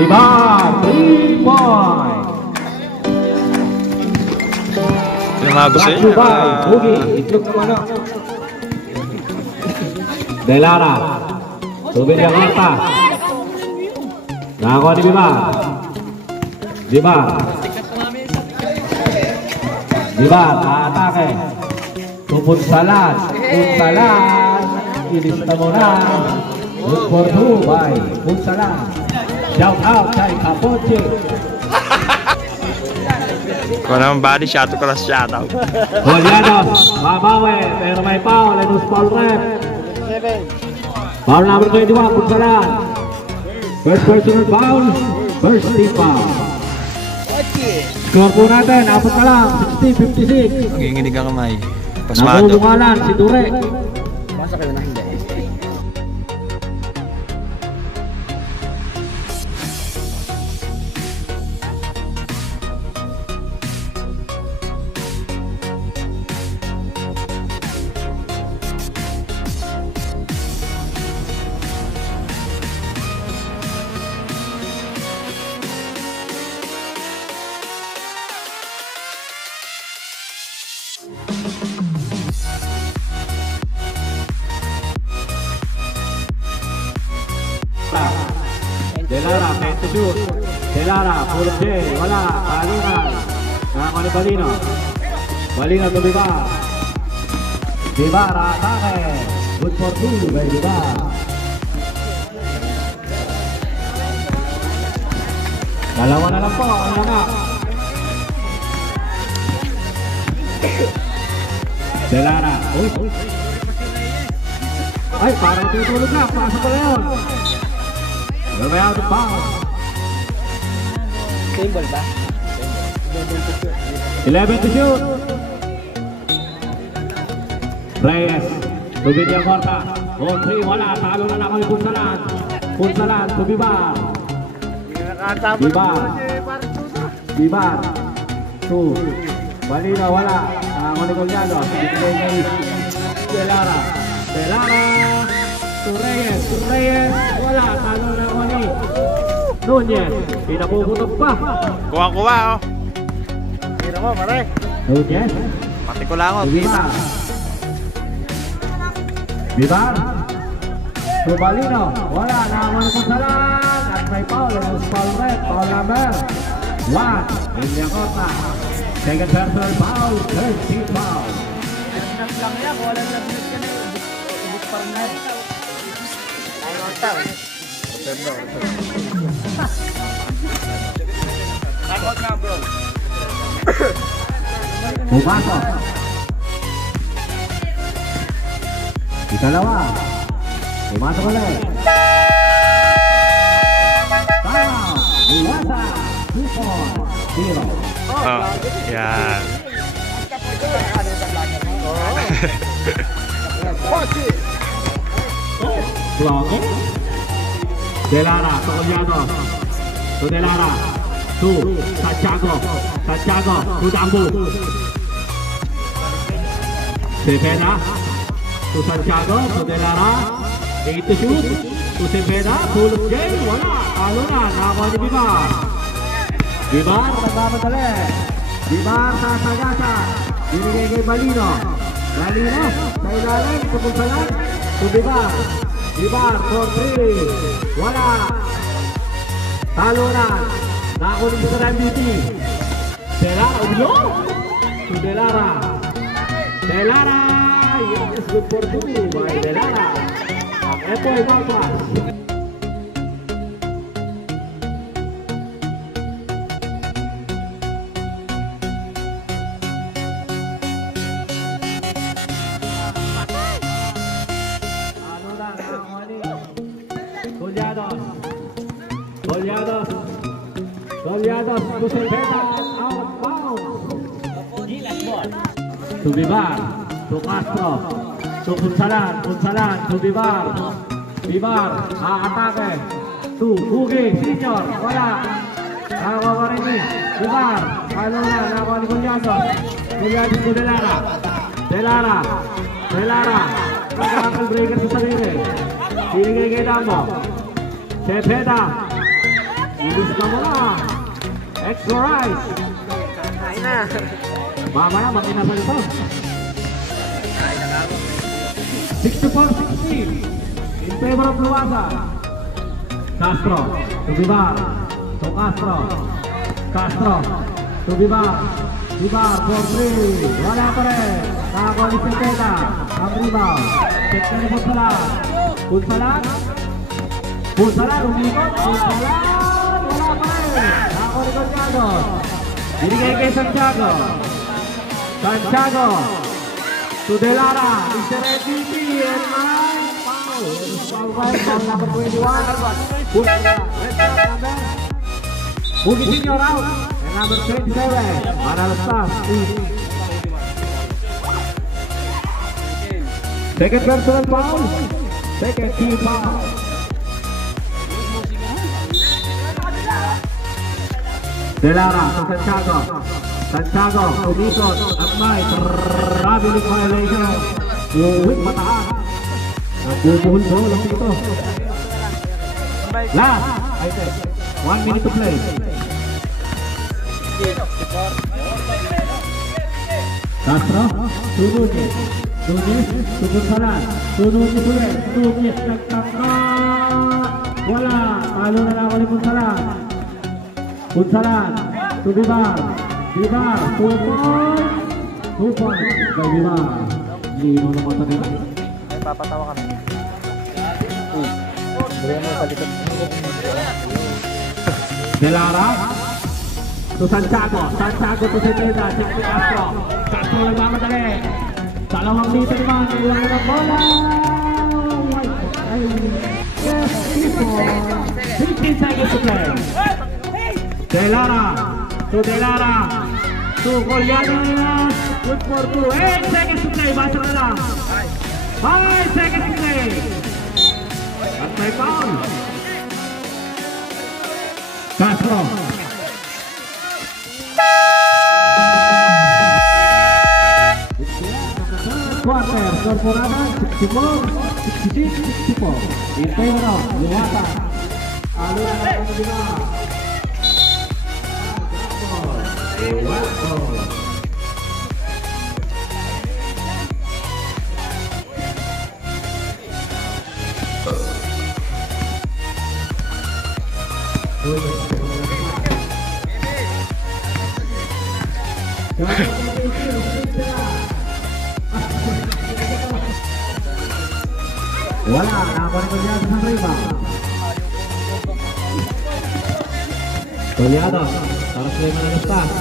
Vibar, 3 points. Yung mga gusto yun. Bugi, itlog naman na. Delara. Tubig niya korta. Nakakuha ni Vibar. Vibar. Vibar, naatake. Punsalan. Punsalan. Ilista mo na. Good for 2 by Punsalan. Shout out kay Kapoche. Kung naman body shot ko lang shout out. Golianos, mabawi, pero may foul, Lenus foul rep. Foul number 21, Punsalan. First personal foul, first team foul. Score po natin, apat na lang, 60-56. Nanginginig ang kamay. Pasmado. Nabubungalan si Dure. Basta kayo na hindi. Delara, meant to shoot. Delara, full of J, wala, talunan. Nakakuha ni Balino. Balino to Vibar. Vibar, atake. Good for 2 by Vibar. Dalawa na lang po, ang langa. Delara, uy. Ay, parang tutulog na, pasok ko na yun. We're out of bounds. Same ball ba? 11 to shoot. Reyes. Tubig niya korta. 4-3, wala. Talo na lang kami Punsalan. Punsalan to Vibar. Vibar. Vibar. 2. Balina, wala. Ako ni Golianos. Delara. Delara. To Reyes. To Reyes. Wala. Talo na ako ni Nunez. Pinapuputok pa. Kuha-kuha oh. Tira mo, pare. Nunez. Pati ko lang oh. Vibar. Vibar. To Balino. Wala. Nakakuha ni Punsalan. At may foul. Foul red. Foul number 1. Linya kota. Second personal foul. Third team foul. Lang yan, wala na bilis ka na. Ubus pa rin na. Ay, orta. Takot na, bro. Pumasok. Ikalawa. Pumasok ulit. Tama. Iwasa. 2-0. Oh, yan. Clock. Delara, to Golianos. To Delara. To Santiago. Santiago. To Dambu. Cepeda. To Santiago. To Delara. 8 to shoot. To Cepeda. Full of game. Wala. Talo na. Nakakuha ni Vibar. Vibar. Nagmamadali. Vibar sa sagasa. Binigay kay Balino. Balino. Sa ilalim. Sa Punsalan. To Vibar. Vibar, 4-3. Wala. Talo na. Nakakunin sa MVP. Delara, ulo. To Delara. Delara. Yes, good for 2 by Delara. Ang Epo ay Malpas. Golianos to Cepeda, out of bounds. To Vibar, to Castro, to Punsalan, Punsalan, to Vibar. Vibar, aatake. To Bugi, senior, wala. Nakakuha rin ni Vibar. Ano na, nakakuha ni Golianos. Golianos to Delara. Delara. Delara. Naka-ankle breaker sa sarili. Binigay kay Dambo. Cepeda. Ilis na mula. Extra rice. Kain na. Mamaya makinasal ito. 64-16 in favor of Luasa. Castro to Vivar. To Castro. Castro to Vivar. Vivar for 3. Wala pa rin. Nakakuha ni Cepeda. Ang rebound. Check na ni Punsalan. Punsalan. Punsalan. Umikot. Punsalan. Wala pa rin. Nakakuha ni Santiago. Binigay kay Santiago. Santiago to Delara. Mr. MVP and nine. Foul number 21. Punsalan. Bugis Senior out. And number 27. Manalo Stars. Second personal foul. Second team foul. Delara to Santiago. Santiago, umikot. At may traveling violation. Uwing mataas. Nagbubuhol po lang dito. Last. 1 minute to play. Castro, Tununez. Tununez, Punsalan. Tununez ulit. Tununez nagtangka. Wala. Talo na lang ulit Punsalan. Punsalan. To Vivar. Vivar. 2 points. 2 points. By Vivar. Lino na mata nila. Ay, papatawa kami. Beriyan mo palikot. Delara to Santiago. Santiago to Cepeda. Check ni Castro. Castro nagmamadali. Dalawang dito naman. Ilang na bola. Yes, 15 seconds to play. Delara to Delara. To Golianos. Good for 2. 8 seconds to play. Basa na lang. 5 seconds to play. At may foul. Castro. Quarter, Corporada, 64, 66, 64. In favor of Luasa. Alura na ang diba. Wala, nakakuha ni Golianos ng rebound. Golianos, para sa Manalo Stars.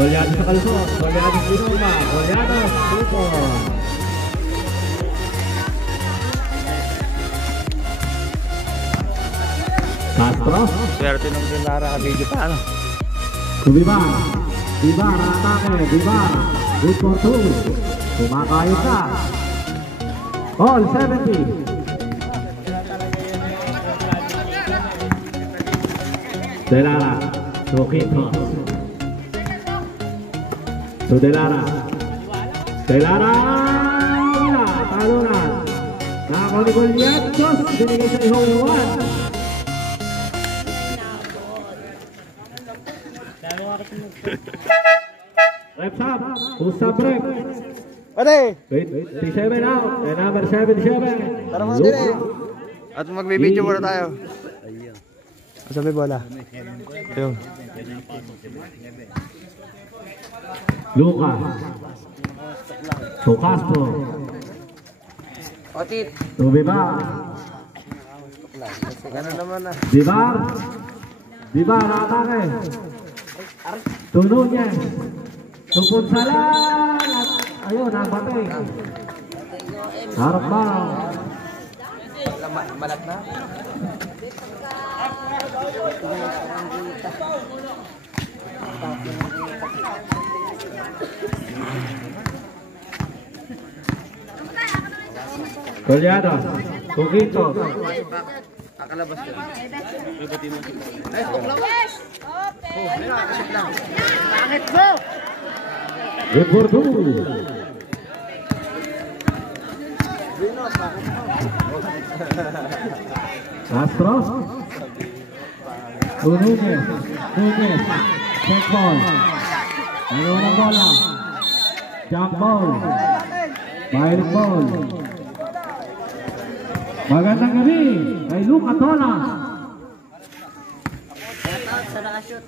Golianos sa kalusot. Golianos dito ba? Golianos dito. Castro. Swerte nung Delara ka-video pa, ano? Vivar. Vivar, atake. Vivar. Good for 2. Kumakayot ka. All 70. Delara. To Quintos. To Delara. Delara. Wala. Talunan. Nakakuha ni Golianos. Binigay sa ihong 1. Reps up. Usap rep. Pwede! 27 out. And number 77. Tara mo din eh. At magbibideo muna tayo. Sabi bola. Yung. Luka. To Castro. Otit. To Vivar. Ganun naman na. Vivar. Vivar, atake. To Nunez. To Punsalan. Ayun, nabatay. Harap ba? Malat na. Golianos. To Quintos. Akalabas yun. Bakit mo? Good for 2. Castro. Nunez. Check ball. Ano ng bola? Jump ball. Violet ball. Magandang gabi kay Luca Tola. Sa nakashoot.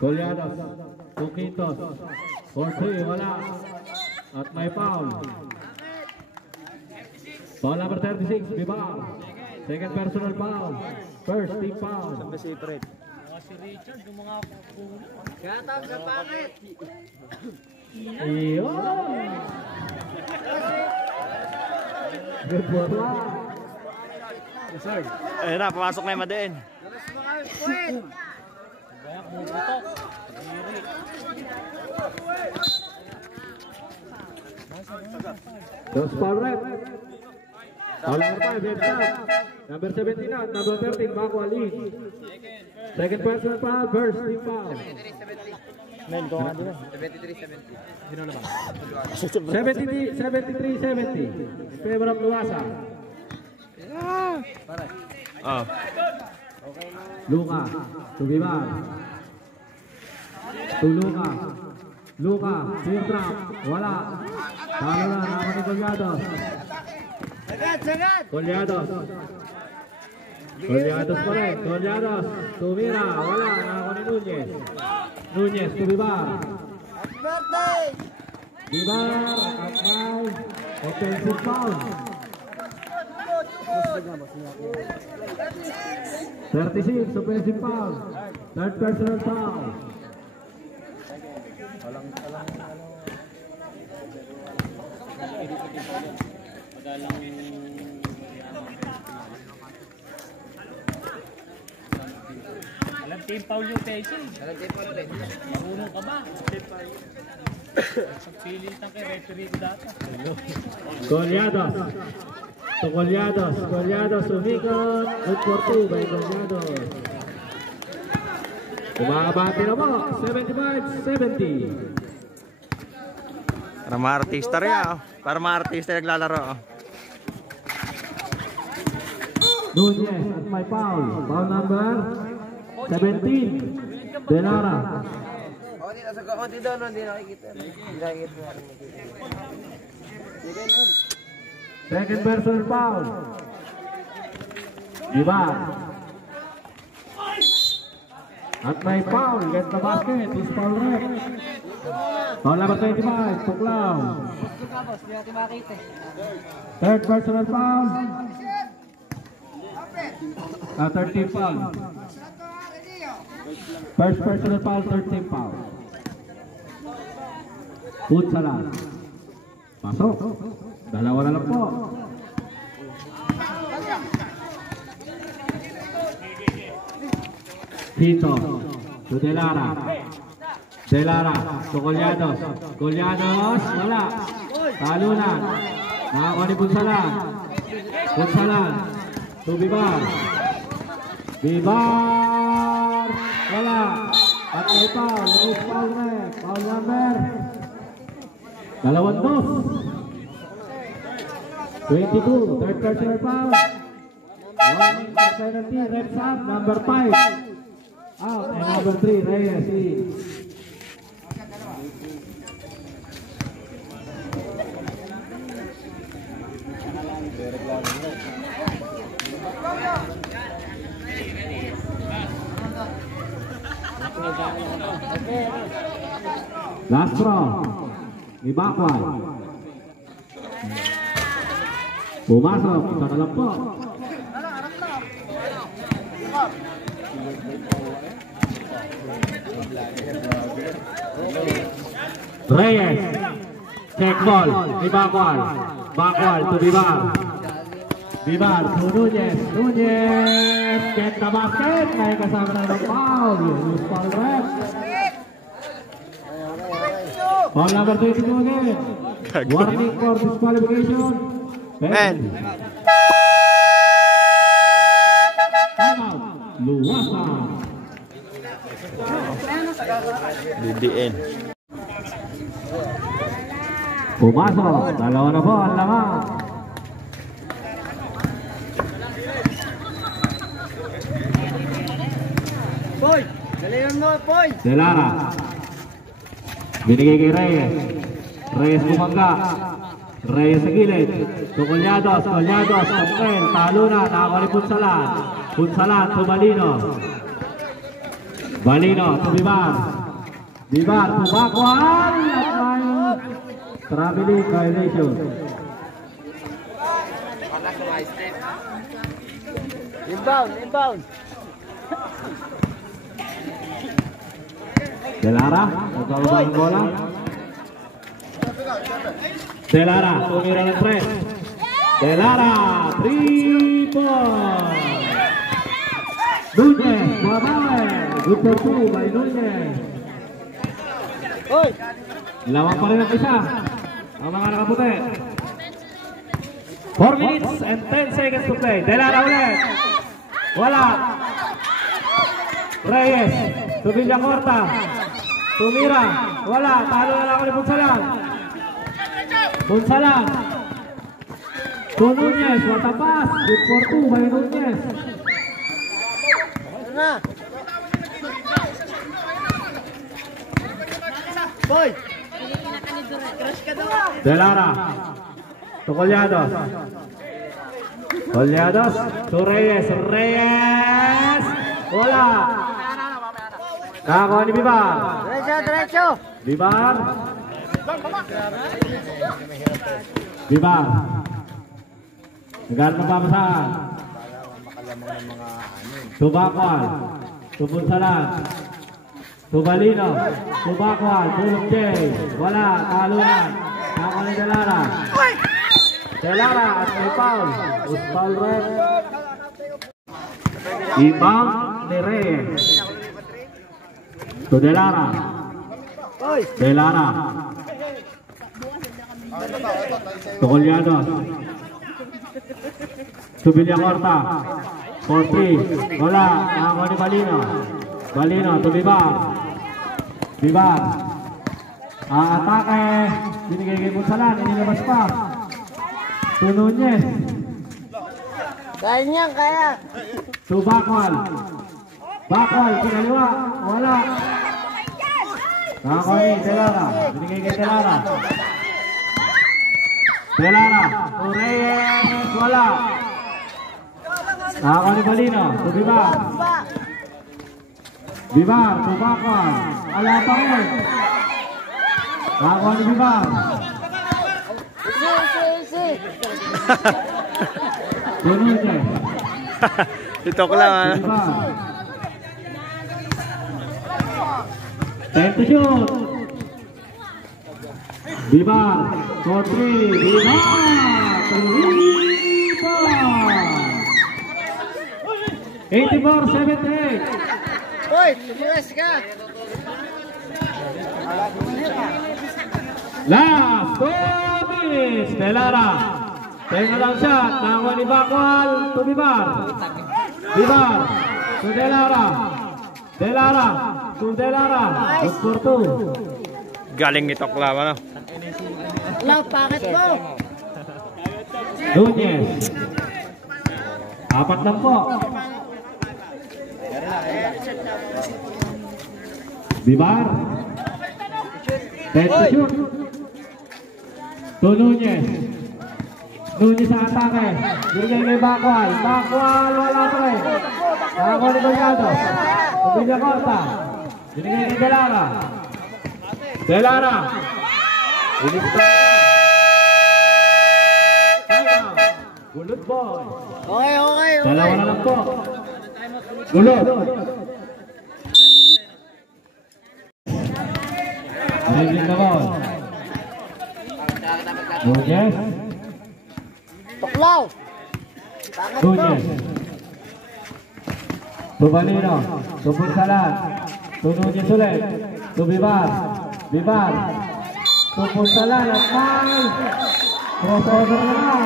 Goliados, Tuquitos, 4-3, wala. At may foul. Foul number 36, Bibar. Second personal foul. First team foul. Si Fred. Si Richard, yung mga puno. Gatang sa pangit. Iyon. Good work. Yes, sir. Ayun na, pumasok na yung Madin. Bayak mo ito. Dos foul rep. Foul number 5, heads up. Number 17 out, number 13, Baco lead. Second personal foul, first team foul. 73-70 in favor of Luasa. Oh. Luca to Bibar. To Luca, spear trap, wala. Talo na, ako ni Goliados. Goliados pa rin, Goliados. Tumira, wala, ako ni Nunez to Bibar. Bibar, at may offensive foul. 36, offensive foul. Third personal foul. Alam team foul yung Tessie. Marunong ka ba? Pagpilitan kay referee ko data. Goliados. To Goliados umikot. Good for 2 by Goliados. Bumabati na mo. 75-70. Para mga artista rin ah. Para mga artista naglalaro. Nunez at may foul. Foul number 17. Delara. Konti daw, hindi nakikita. Second personal foul. Bibar. At may foul. Get the basket. Who's foul rep? Foul number 25. Tuklaw. Third personal foul. Third team foul. First personal foul, third team foul. Putsalan. Pasok. Dalawa na lang po. Tito. To Delara. To Goliados. Wala. Talunan. Nakakuha ni Putsalan. To Bibar. Wala. At may foul. Rose foul rep. Foul number 22. Third personal foul. Warning for penalty. Reps up. Number 5. Out. And number 3. Reyes. Last throw. Ibakway. Pumasok. Isa na lang po. Reyes. Check ball. Ibakway. Bakway to Bibar to Nunez. Get the basket. May kasama na ng foul. Use foul rep. Foul number 22 again. Warning for disqualification. Men. Time out. Luasa. DDN. Pumasok. Dalawa na po ang laman. Boy! Galingan mo, boy! Delara. Binigay kay Reyes. Reyes bumangga. Reyes sa gilid. Tukulyados. Kulyados. Tangkel. Talo na. Nakakuha ni Punsalan. Punsalan. Tubalino. Balino. Tubibar. Bibar. Tubakwal. At may traveling violation. Inbound, inbound! Delara. Nagkakaroon ng bola. Delara. Tumira ng press. Delara. 3 points. Nunez. Bumabawi. Good for 2 by Nunez. Boy! Lawang pa rin ang isa. Ang mga nakaputi. 4 minutes and 10 seconds to play. Delara ulit. Wala. Reyes. Tubilla Corta. Tumira. Wala. Talo na lang ako ni Punsalan. Punsalan. To Nunez. Watapas. Good for 2 by Nunez. Ano na? Boy! Delara. To Colliados. Colliados. To Reyes. Reyes. Wala. Nakakuha ni Bibar. Diretso, diretso! Bibar. Bibar. Nagano pa basahan. Tubakwal. Tubunsalan. Tubalino. Tubakwal. Tulog Jay. Wala. Talunan. Nakakuha ni Delara. Delara at may foul. Foul red. Ibang ni Reyes. To Delara. Boy! Delara. To Colliados. To Villacorta. 4-3. Wala. Nakakuha ni Balino. Balino. To Bibar. Bibar. Atake. Binigay kay Punsalan. Inilabas pa. To Nunez. Kaya niyan, kaya! To Bakwal. Bakwal. Kinaliwa. Wala. Nakakuha ni Delara. Binigay kay Delara. Delara. To Reyes. Wala. Nakakuha ni Balino. To Bibar. Bibar. To Bakwal. Wala pa rin. Nakakuha ni Bibar. Easy! To Nunez. Ito ko lang, ano? Bibar. 10 to shoot. Bibar. 4-3. Bibar. 3 points. 84-78. Boy! Lumayas ka! Last 2 minutes. Delara. Tenga lang shot. Nakakuha ni Bakwal. To Bibar. Bibar. To Delara. Delara. To Delara. Good for 2. Galing ni Tokla, ano? Wala, pakit mo! Nunez. 4 lang po. Bibar. 10 to shoot. To Nunez. Nunez sa atake. Binigay kay Bakwal. Bakwal. Wala pa rin. Nakakuha ni Colliados. To Villacorta. Binigay kay Delara. Delara. Gulot boy. Okay, okay, okay! Dalawa na lang po. Gulot. Naging na ball. Nunez. Tuklaw! Pakit mo! Nunez. To Balino. To Punsalan. To Nunez ulit. To Bibar. Bibar. To Punsalan at may crossover na lang.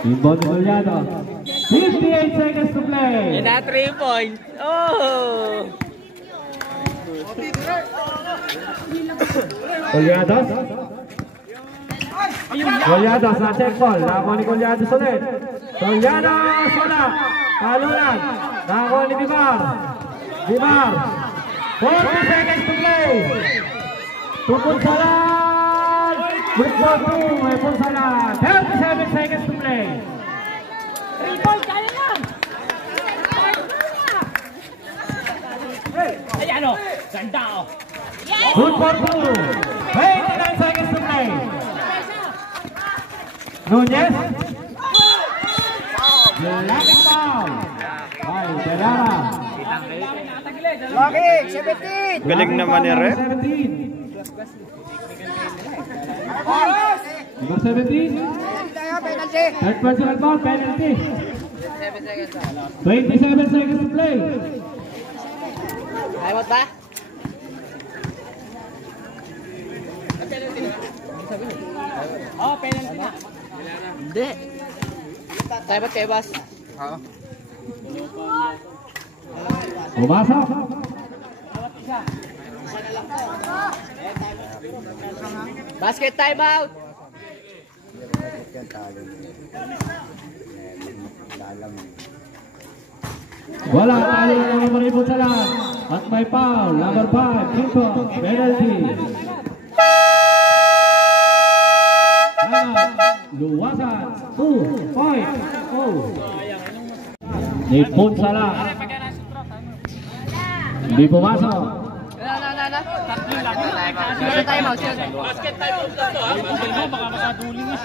Inbound Golyado. 58 seconds to play. Yan na 3 points. Oh! Golyados. Golyados na check ball. Nakakuha ni Golyados ulit. Golyados wala. Talunan. Nakakuha ni Bibar. Bibar. 40 seconds to play. Pupunsalan. Good for 2. May punsalan. 37 seconds to play. 3 points, kaya lang! Ay, ano? Ganda, oh. Good for 2. 29 seconds to play. Nunez. Lalaki foul. Ay, Delara. Laki, 17! Galing naman ni Rep. 17. Number 17. Third personal foul, penalty. 27 seconds to play. Ayaw ba? Oh, penalty na. Hindi. Tayo ba't kayo, boss? Oo. Pumasok. Basket time out! Wala talo ng mga maribot sa lang. At may foul. Number 5. Quinto. Penalty. Luwasan. 2 point. Nipon sa lang. Hindi pumasok. Basket time out. Basket time out lang to, ha? Baka makaduling eh.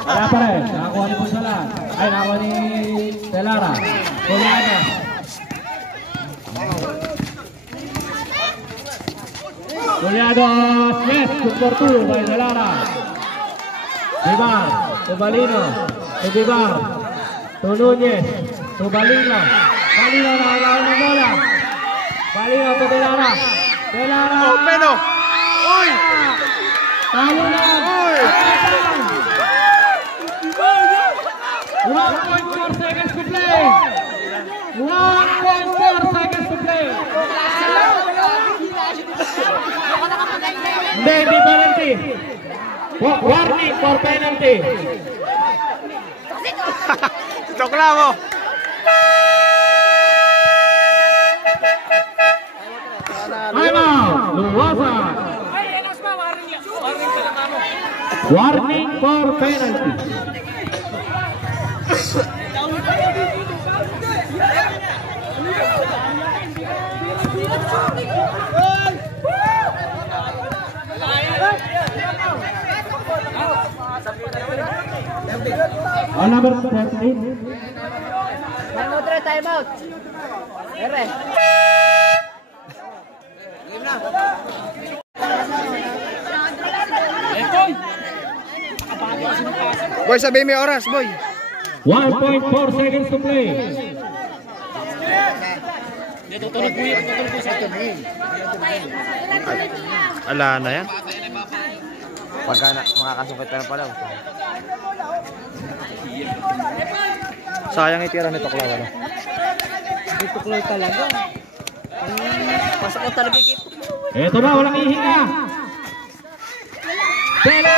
Wala pa rin. Nakakuha ni Punsalan. Ay, nakakuha ni Delara. Golyados. Golyados. Yes. Good for 2 by Delara. Bibar. Tubalino. Bibar. Nunez. Tubalino. Balino nakalawan ng bola. Balino to Delara. Delara. Open, oh. Uy! Talo na. 1.4 seconds to play. 1.4 seconds to play. Hindi penalty. Warning for penalty. Joke lang mo. Time out. Luwasan. Warning for penalty. On number 13. Time out. Ere. Boy, sabihin mo yung oras, boy. 1.4 seconds to play. Tutulog po yun. Ala na yan. Pagka makakasungkit ka na pala. Sayang itira nito, Klaw. Ano? Ito kloy talaga. Pasok ko talaga kito. Ito na, walang ihinga. Tele